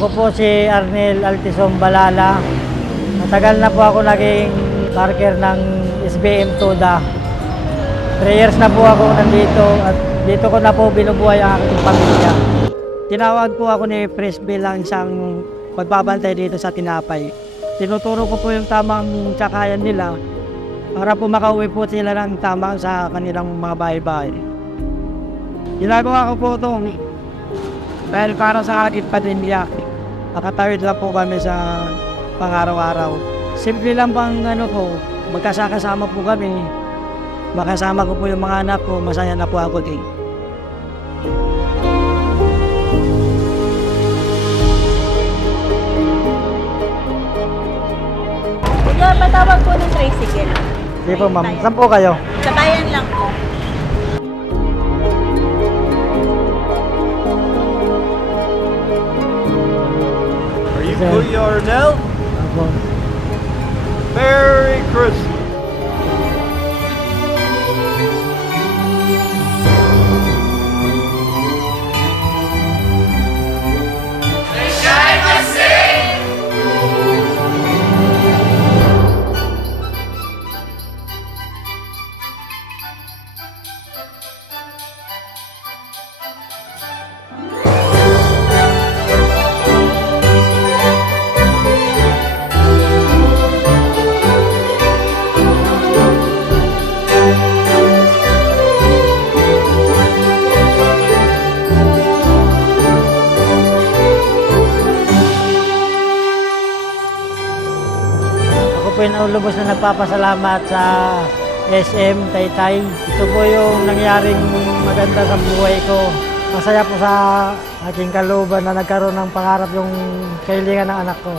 Ako po si Arnel Altison Balala. Matagal na po ako naging barker ng SBM Toda. 3 years na po ako nandito at dito ko na po binubuhay ang aking pamilya. Tinawag po ako ni Pres bilang isang pagbabantay dito sa tinapay. Tinuturo ko po yung tamang kakayan nila para po makauwi po sila ng tama sa kanilang mga bahay-bahay. Ginagawa ko po itong dahil para sa aking pamilya. Nakatawid lang po kami sa pang-araw-araw. Simple lang bang magkasama po kami. Makasama ko po yung mga anak ko, masaya na po ako din. Kuya, patawag po ng tricycle. Sige po ma'am, saan po kayo? Sa bayan lang po. Are you Okay. Kuya Arnel? Opo. Merry Christmas. Ako po yung lubos na nagpapasalamat sa SM Taytay. Ito po yung nangyaring maganda sa buhay ko. Masaya po sa aking kalooban na nagkaroon ng pangarap yung kahilingan ng anak ko.